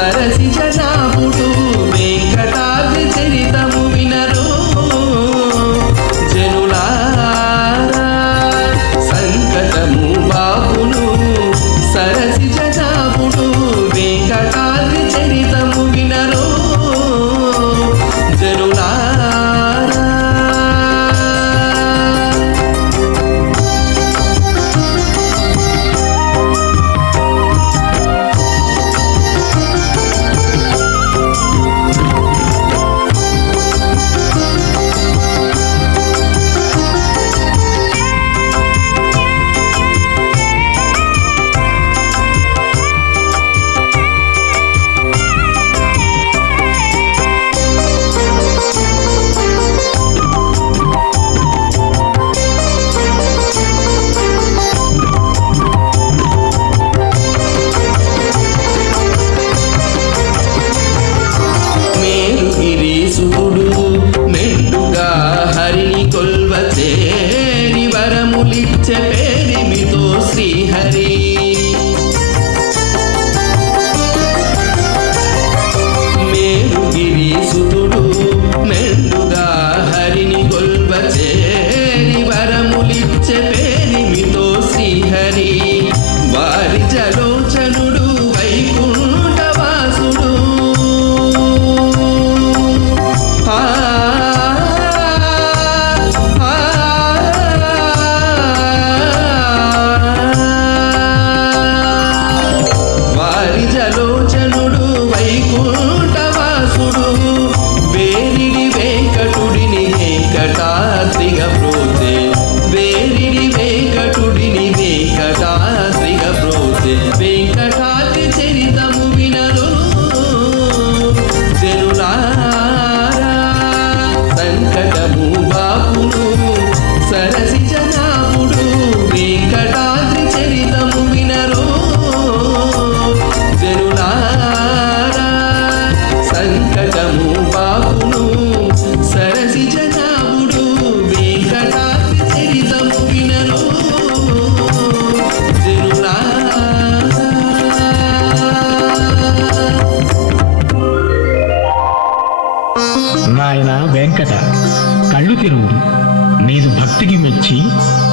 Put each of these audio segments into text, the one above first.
సరసి జనాభుడు వెంకటాద్రి చరితము వినరు జనులారా సంకటము బాపును సరసి జనాభుడు వెంకటాద్రి చరితము వినరు జనులారా. పేరిమితో శ్రీహరి మేలుగిరి సుతుడు మెండుగా హరిని కొల్వ చేరి వరములిచ్చే పేరిమితో శ్రీహరి వారి జలోచనుడు వైకుంఠవాసుడు జలోచనుడు వైకుంఠవాసుడు వేరిడి వెంకటుడిని వెంకటాద్రిగా ప్రోసే వేరిడి వెంకటుడిని వెంకటాద్రిగా ప్రోసే వెంకటాద్రి చరితము వినరు జనులారా సంకటము బాపును సరసి జనాభుడు వెంకటాద్రి చరితము వినరు సంకటము బాపును సరసి జనాభుడు వెంకటాద్రి చరితము వినరు జనులారా. నాయన వెంకట, కళ్ళు తెరువు. నీదు భక్తికి మెచ్చి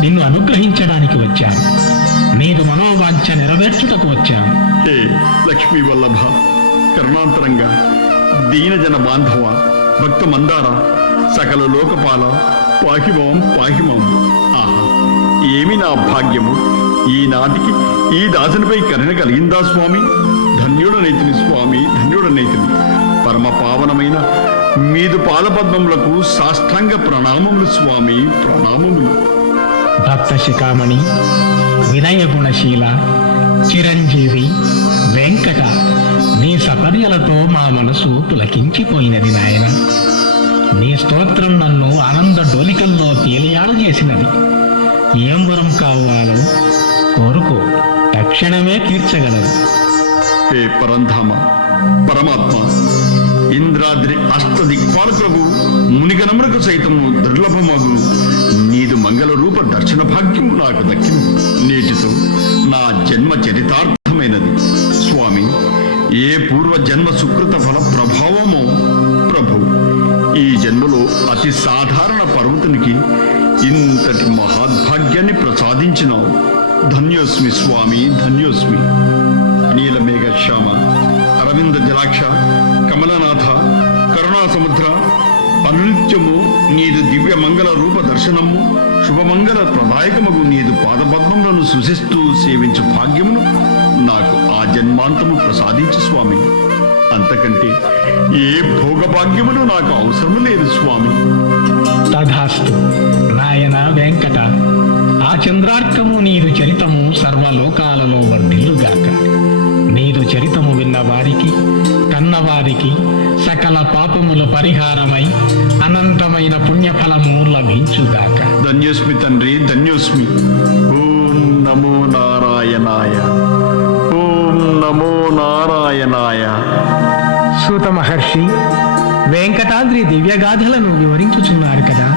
నిన్ను అనుగ్రహించడానికి వచ్చాను. నీదు మనోవాంఛ నెరవేర్చుటకు వచ్చాను. హే లక్ష్మీ వల్లభ, కరుణాంతరంగా దీనజన బాంధవ భక్త మందార సకల లోకపాల పాహిమాం పాహిమాం. ఆహా, ఏమి నా భాగ్యము! ఈనాటికి ఈ దాసునిపై కరుణ కలిగిందా స్వామి? ధన్యుడనైతిని స్వామి, ధన్యుడనైతిని. పరమ పావనమైన మీదు పాలపద్మములకు సాష్టాంగ ప్రణామములు స్వామి, ప్రణామములు. భక్త శిఖామణి, వినయ గుణశీల, చిరంజీవి వెంకట, నీ సపర్యలతో మా మనసు పులకించిపోయినది నాయన. నీ స్తోత్రం నన్ను ఆనంద డోలికల్లో తేలియాడజేసినది. ఏం వరం కావాలో కోరుకో, తక్షణమే తీర్చగలదు. హే పరంధామ, పరమాత్మ, ఇంద్రాద్రి అష్టదిక్పాలకులకు మునిగణములకు సైతము దుర్లభమగు నీదు మంగళ రూప దర్శన భాగ్యము నాకు దక్కింది. నేటితో నా జన్మ చరితార్థమైనది స్వామి. ఏ పూర్వ జన్మ సుకృత ఫల ప్రభావమో ప్రభు, ఈ జన్మలో అతి సాధారణ పర్వతునికి ఇంతటి మహాద్భాగ్యాన్ని ప్రసాదించినావు. ధన్యోస్మి స్వామి, ధన్యోస్మి. నీలమేఘ శ్యామ, అరవింద జలాక్ష, కమలనాథ, కరుణా సముద్ర, అనునిత్యము నీదు దివ్య మంగళ రూప దర్శనము, శుభమంగళ ప్రదాయకమగు నీదు పాదపద్మములను సుశిస్తూ సేవించు భాగ్యమును నాకు ఆ జన్మాంతము ప్రసాదించు స్వామి. అంతకంటే ఏ భోగభాగ్యములు నాకు అవసరము లేదు స్వామి. తథాస్తు నాయన వెంకట. ఆ చంద్రార్కము నీదు చరితము సర్వలోకాలలో వర్ధిల్లుగాక. నీదు చరితము విన్న వారికి, కన్నవారికి సకల పాపముల పరిహారమై అనంతమైన పుణ్యఫలము లభించుగాక. ధన్యోస్మి తండ్రి, ధన్యోస్మి. ఓం నమో నారాయణాయ, ఓం నమో నారాయణాయ. సూత మహర్షి వెంకటాద్రి దివ్యగాథలను వివరించుచున్నారు కదా.